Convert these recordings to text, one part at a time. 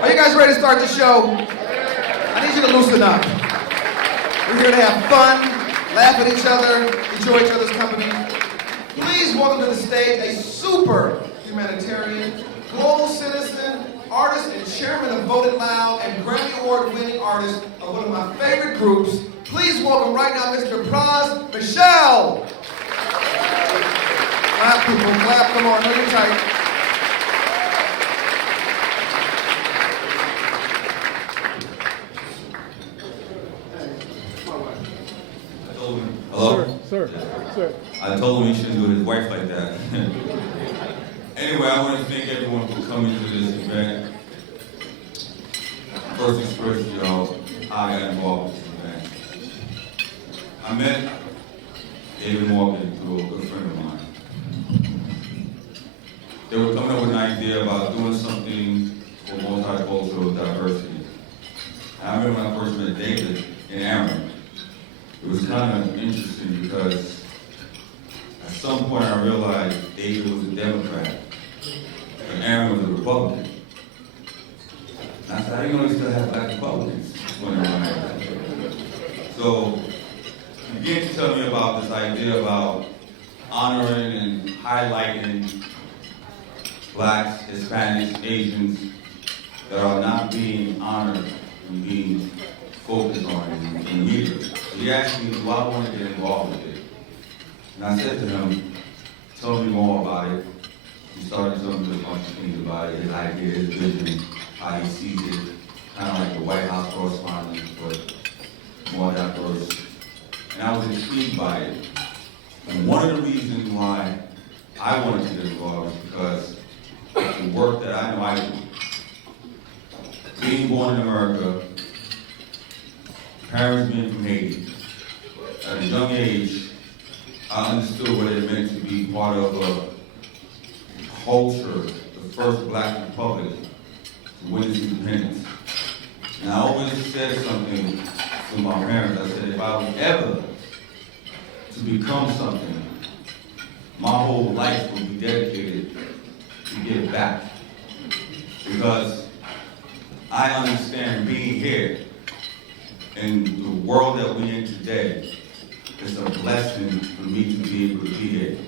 Are you guys ready to start the show? I need you to loosen up. We're here to have fun, laugh at each other, enjoy each other's company. Please welcome to the stage a super humanitarian, global citizen, artist, and chairman of Voted Loud and Grammy Award-winning artist of one of my favorite groups. Please welcome right now Mr. Pras Michel. Clap, people, clap, come on, hold it tight. Hello? Sir. I told him he shouldn't do his wife like that. Anyway, I want to thank everyone for coming to this event. First express, how I got involved with this event. I met David Morgan through a good friend of mine. They were coming up with an idea about doing something for multicultural diversity. And I remember when I first met David in Aaron. It was kind of interesting because at some point I realized David was a Democrat and Aaron was a Republican. And I said, I didn't know they still have black Republicans. So he began to tell me about this idea about honoring and highlighting blacks, Hispanics, Asians that are not being honored and being focused on in media. So he asked me, do I want to get involved with it? And I said to him, tell me more about it. He started telling me a bunch of things about it, his idea, his vision, how he sees it, kind of like the White House correspondent, but more diverse. And I was intrigued by it. And one of the reasons why I wanted to get involved is because the work that I know I do, being born in America, parents being from Haiti, at a young age, I understood what it meant to be part of a culture, the first black republic to win its independence. And I always said something to my parents. I said, if I was ever to become something, my whole life would be dedicated to give back. Because I understand being here in the world that we're in today, it's a blessing for me to be able to be here.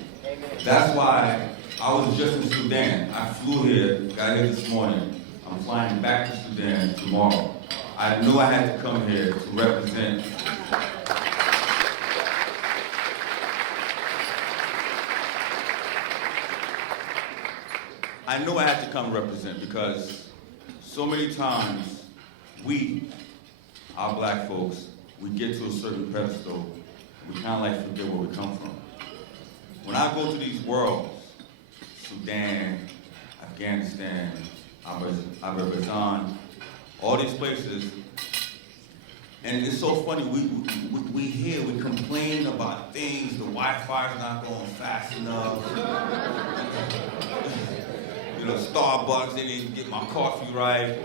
That's why I was just in Sudan. I flew here, got here this morning. I'm flying back to Sudan tomorrow. I knew I had to come here to represent. I knew I had to come represent because so many times our black folks, we get to a certain pedestal, we kind of like forget where we come from. When I go to these worlds, Sudan, Afghanistan, Azerbaijan, all these places, and it's so funny, we hear, we complain about things, the Wi-Fi's not going fast enough. Starbucks, they didn't get my coffee right.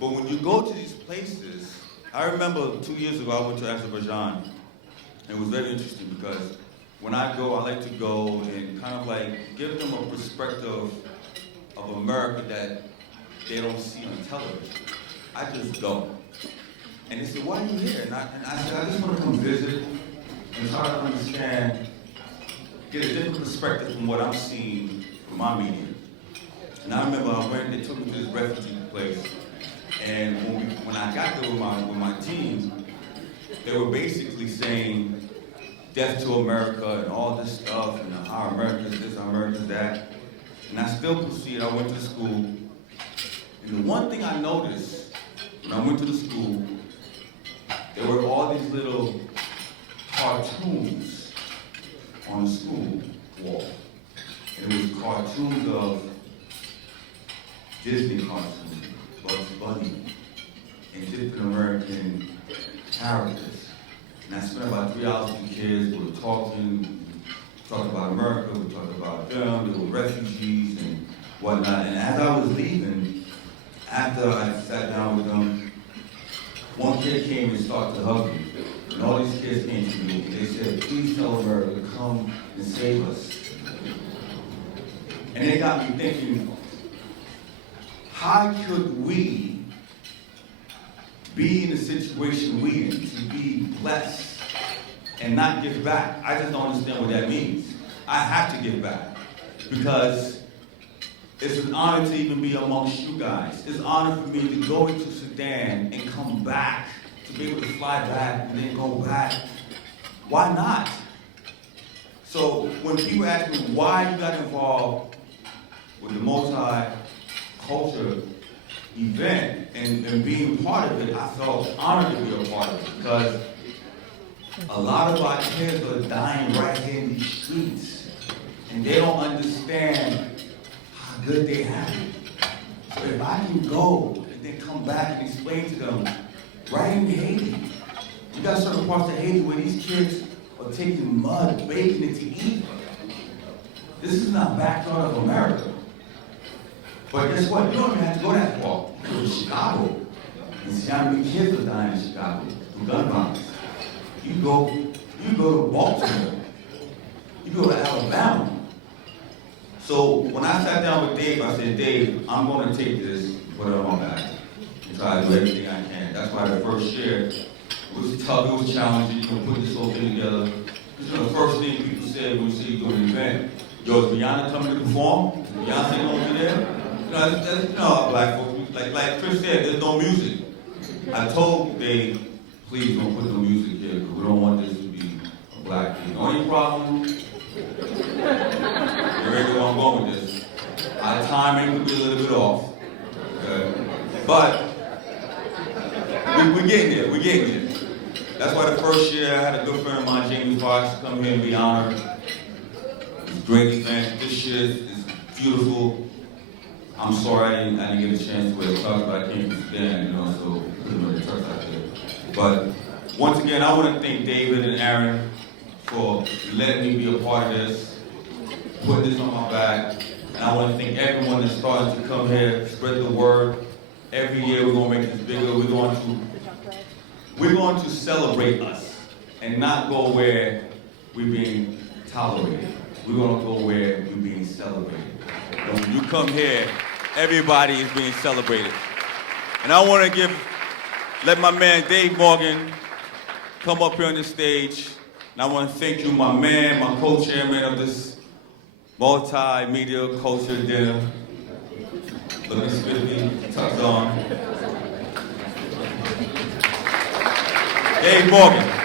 But when you go to these places, I remember 2 years ago I went to Azerbaijan. And it was very interesting because when I go, I like to go and kind of like give them a perspective of America that they don't see on television. I just don't. And they said, why are you here? And I said, I just want to come visit and try to understand, get a different perspective from what I'm seeing from my media. And I remember they took me to this refugee place. And when I got there with my team, they were basically saying death to America and all this stuff and how America's this, how America's that. And I still proceeded. I went to the school. And the one thing I noticed when I went to the school, there were all these little cartoons on the school wall. And it was cartoons of Disney cartoons, Bugs Bunny, and different American characters. And I spent about 3 hours with the kids. We were talking about America, we talked about them, they were refugees and whatnot. And as I was leaving, after I sat down with them, one kid came and started to hug me. And all these kids came to me and they said, please tell America to come and save us. And they got me thinking, how could we be in the situation we in, to be blessed and not give back? I just don't understand what that means. I have to give back because it's an honor to even be amongst you guys. It's an honor for me to go into Sudan and come back, to be able to fly back and then go back. Why not? So when people ask me why you got involved with the multi-culture event and being part of it, I felt honored to be a part of it because a lot of our kids are dying right here in these streets and they don't understand how good they have it. So if I can go and then come back and explain to them, right in Haiti, you got certain parts of Haiti where these kids are taking mud, baking it to eat. This is not backyard of America. But guess what? You don't even have to go that far. You go to Chicago. And see how many kids are dying in Chicago from gun violence. You go to Baltimore. You go to Alabama. So when I sat down with Dave, I said, Dave, I'm going to take this, put it on my back, and try to do everything I can. That's why the first year, it was tough, it was challenging, put this whole thing together. Because the first thing people said when we see you doing an event, yo, is Rihanna coming to perform? Is Beyonce going to be there? Black folks, like Chris said, there's no music. I told Dave, please don't put no music here, because we don't want this to be a black thing. The only problem, you already know where I'm going with this. Our timing could be a little bit off. Okay? But we're getting there. That's why the first year I had a good friend of mine, Jamie Foxx, come here and be honored. It's a great event. This year is beautiful. I'm sorry I didn't get a chance to talk about I came from Sudan, so couldn't really talk out there. But once again, I want to thank David and Aaron for letting me be a part of this, putting this on my back. And I want to thank everyone that's starting to come here, spread the word. Every year we're going to make this bigger. We're going to celebrate us and not go where we're being tolerated. We're going to go where we're being celebrated. And when you come here, everybody is being celebrated. And I want to let my man Dave Morgan come up here on the stage. And I want to thank you, my man, my co-chairman of this multimedia culture dinner. Looking spiffy, tucked on. Dave Morgan.